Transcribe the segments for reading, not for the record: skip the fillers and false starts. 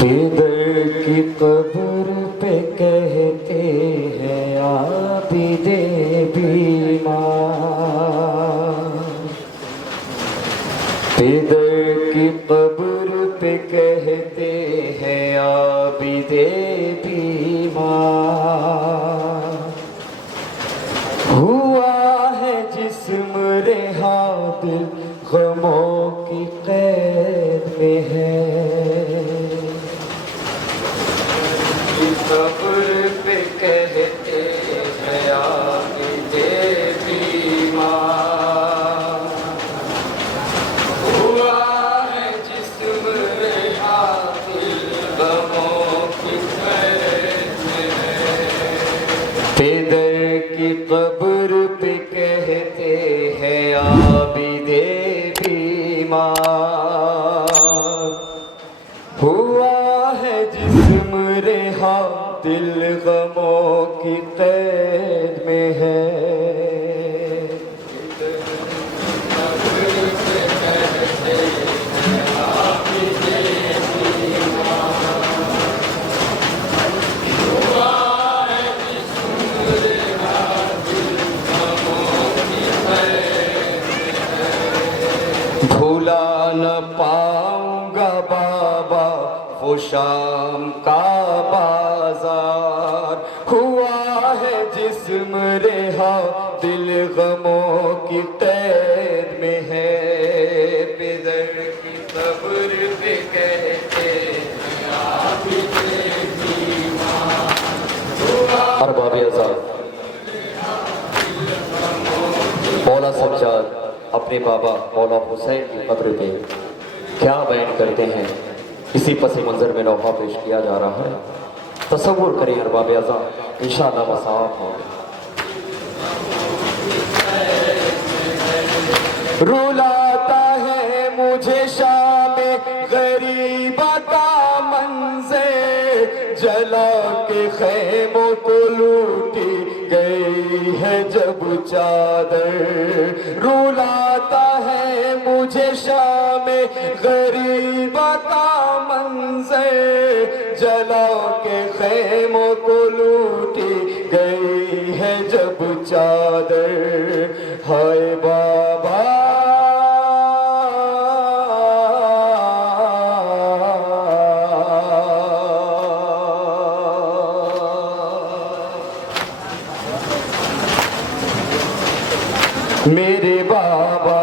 Feather की कब्र पे कहते हैं आबिदे बीमार। फिदर की कब्र पे कहते हैं आबिदे बीमार। हुआ है जिस्म रेहा दिल गमों की कैद में है। कब्र पे कहते हैं आबिदे बीमार। हुआ है जिस्म रेहा दिल गमों की कैद में है। फिदर की कब्र पे कहते हैं आबिदे बीमार। हुआ है जिस्म रेहा दिल गमों की कैद में है। भूला न पाऊंगा बाबा वो शाम का बाजार। हुआ है जिस्म रेहा दिल गमों की कैद में है। फिदर की कब्र पे कहते हैं आबिदे बीमार। अरबाब आज़ाद मौला सज्जाद अपने बाबा मौला हुसैन की कब्र पे क्या बयान करते हैं, इसी पस मंजर में नौहा पेश किया जा रहा है। तसव्वुर करें अरबाब आज़ाद, इंशाअल्लाह मसाफ हो। रुलाता है मुझे शाम गरीबा का मंज़र, जला के खैमों को लूटी गई है जब चादर। रुलाता है मुझे शाम गरीबा का मंज़र, जला के खैमों को लूटी गई है जब चादर। हाय बाबा मेरे बाबा,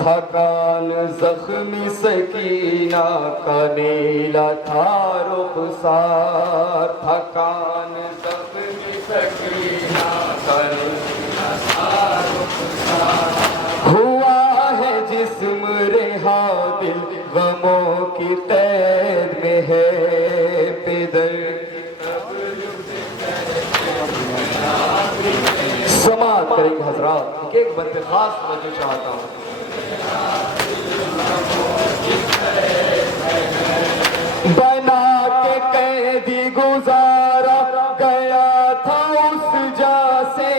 थकान जख्मी सकीना का नीला था रुखसार। थकान जख्मी सकीना का नीला था रुखसार। हुआ है जिस्म रेहा दिल गमों की कैद में है। फिदर समाअत करेंगे हजरात, एक बंदे खास तवज्जो चाहता हूँ। बना के कैदी गुजारा गया था उस जा से,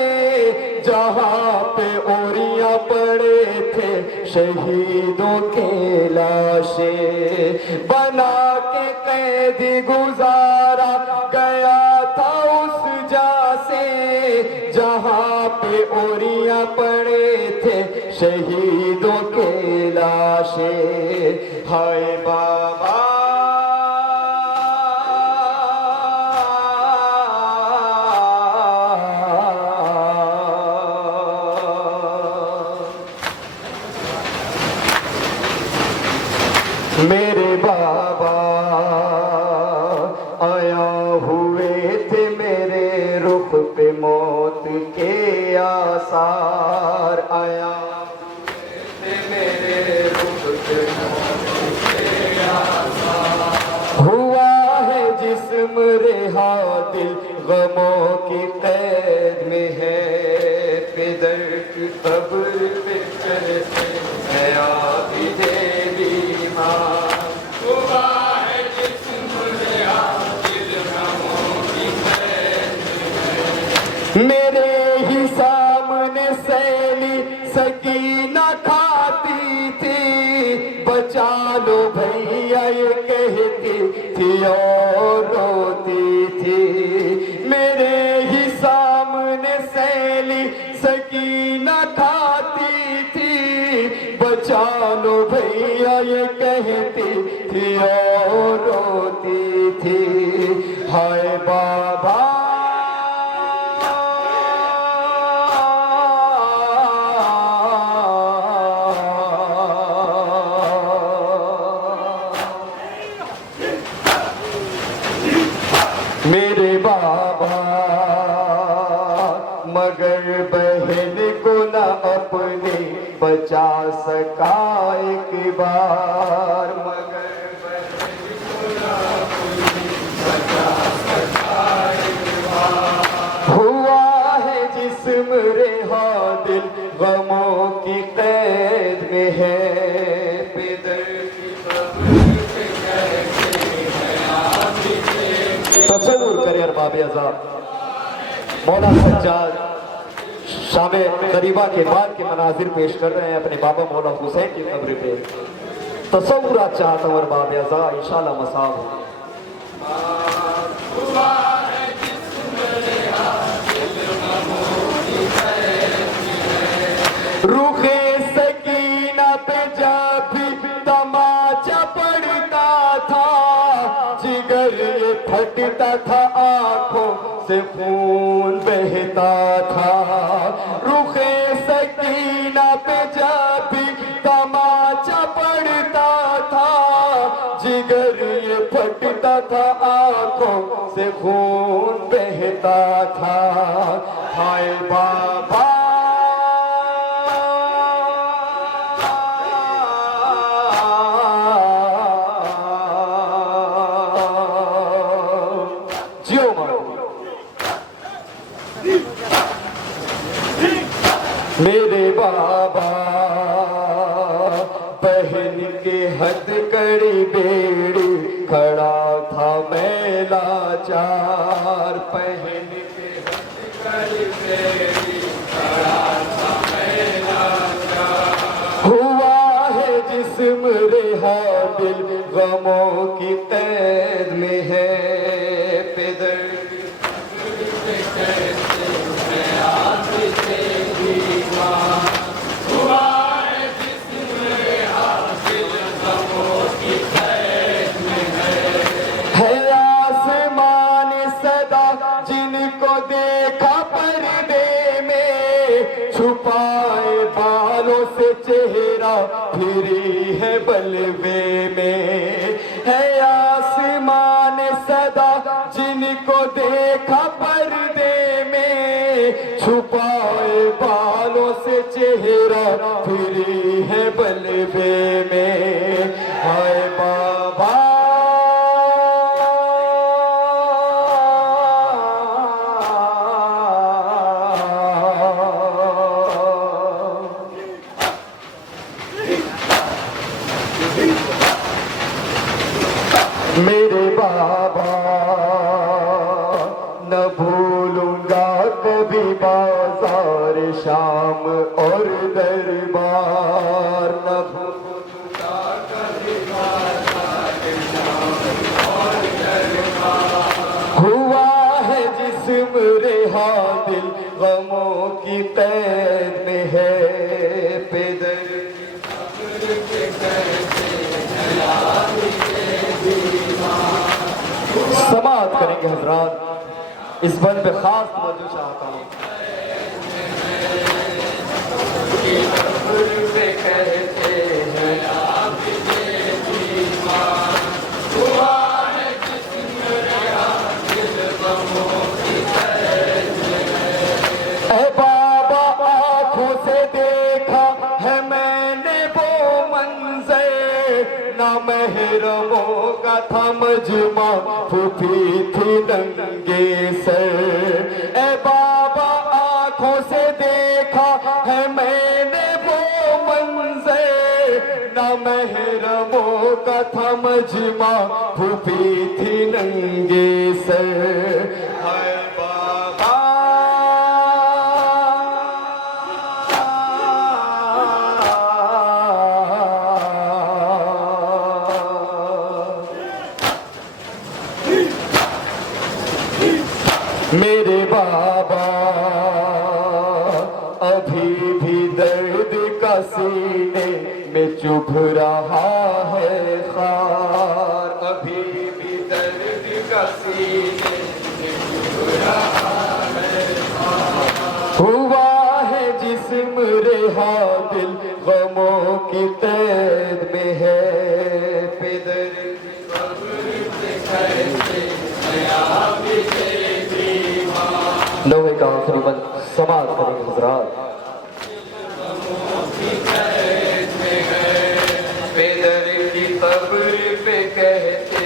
जहाँ पे ओरियां पड़े थे शहीदों के लाशे। बना के कैदी गुजारा गया था उस जा से, जहाँ पे ओरियां पड़े थे शहीदों के लाशे। हाय बाबा मेरे बाबा आया हुए थे मेरे रुख पे मौत के आसार। आया थे मेरे रुख पे मौत के आसार। हुआ है जिस्म रेहा दिल गमों की कैद में है। फिदर की कब्र पे कहते हैं आबिदे बीमार। हुआ है जिस्म लो भैया ये कहती थी और रोती थी। मेरे ही सामने सैली सकीना खाती थी। बचा लो भैया ये कहती थी और रोती थी। हाय बाबा मेरे बाबा, मगर बहन को न अपने बचा सका एक बार। मगर बहन को न अपने बचा सका एक बार। हुआ है जिस्म रेहा दिल गमों की कैद में है। तसव्वुर करे अरबाब अज़ाब मौला सज्जाद शामे गरीबा के बाद के मनाजिर पेश कर रहे हैं अपने बाबा मौला हुसैन की कब्र पे। तसव्वुरात चाहता हूँ अरबाब अज़ाब इंशाअल्लाह मसाब हो। रुखे सकीना पे जब भी तमाचा पड़ता था, जिगर ये फटता था, आंखों से खून बहता था। रुखे सकीना पे जब भी तमाचा पड़ता था, जिगर ये फटता था, आंखों से खून बहता था। हाय बाबा मेरे बाबा, बहन के हद कड़ी बेड़ी खड़ा था मैं लाचार। बहन के हद कड़ी बेड़ी खड़ा था मैं लाचार। हुआ है जिस्म रेहा दिल गमों की कैद में है। जिनको देखा पर्दे में, छुपाए बालों से चेहरा फिरी है बलवे में। है आसमान सदा जिनको देखा पर्दे में, छुपाए बालों से चेहरा फिरी है बलवे में। हाय बाबा मेरे बाबा, न भूलूंगा कभी बाजार शाम और दरबार। न भूलूंगा कभी बाजार शाम और दरबार। हुआ है जिस्म रेहा दिल गमों की कैद में है। समाअत करेंगे हजरात, इस बंद पे खास तवज्जो चाहता हूँ। ऐ बाबा आँखों से देखा है मैंने वो मंज़र, ना महरमों का था मजमा, फूफी थी नंगे सर। ऐ बाबा आँखों से देखा है मैंने वो मंज़र, ना महरमों का था मजमा, फूफी थी नंगे सर। हाय बाबा मेरे बाबा अभी भी दर्द का सीने में चुभ रहा है खार, अभी भी दर्द का सीने में चुभ रहा है खार। हुआ है जिस्म रेहा दिल गमों की कैद में है, पिदर नवे का आखिरी बंद समाज करेंगे हजरात। बेदर की कब्र पे कहते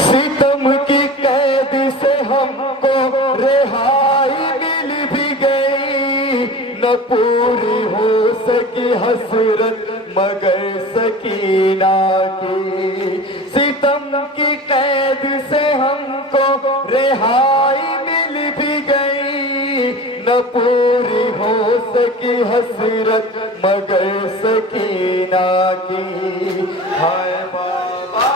सितम की कैद से हमको रिहाई मिल भी गई, न पूरी हो सकी हसरत मगर सकीना की। सितम की कैद से हमको रिहाई मिल भी गई, न पूरी हो सकी हसरत मगर सकीना की। हाय बाबा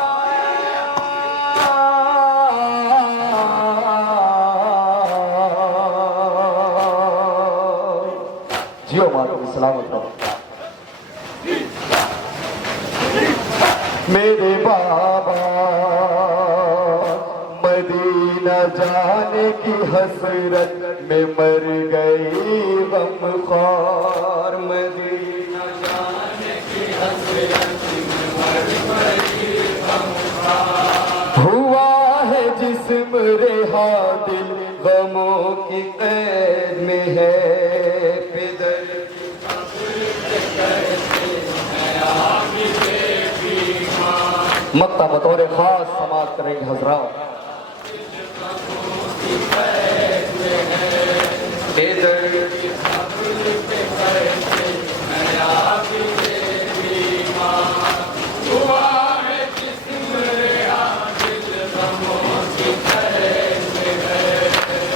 जियो माता सलामत रहो। मेरे बाबा मदीना जाने की हसरत में मर गई गमख्वार, मदीना जाने की हसरत में मर गई गमख्वार। हुआ है जिस्म रेहा दिल गमों की कैद में है, पिदर मक्ता बतौर खास समाज करेंगे हजरात।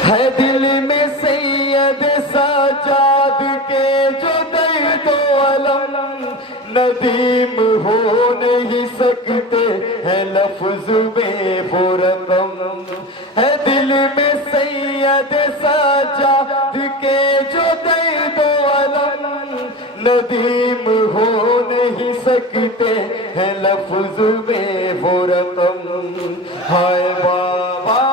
है दिल में सैयद सजाद के जो दर्द अलम नदीम हो नहीं सकते हैं लफ्ज में वो रकम। है दिल में सैयद सजाद के जो दर्द अलम नदीम हो नहीं सकते हैं लफ्ज में वो रकम। हाय बाबा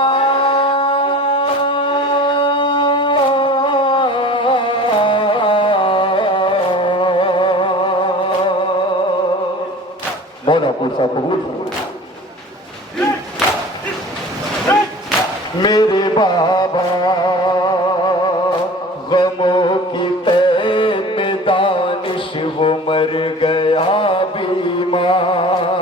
मौला पूछा कबूल। मेरे बाबा गमों की कैद में दानिश वो मर गया बीमार,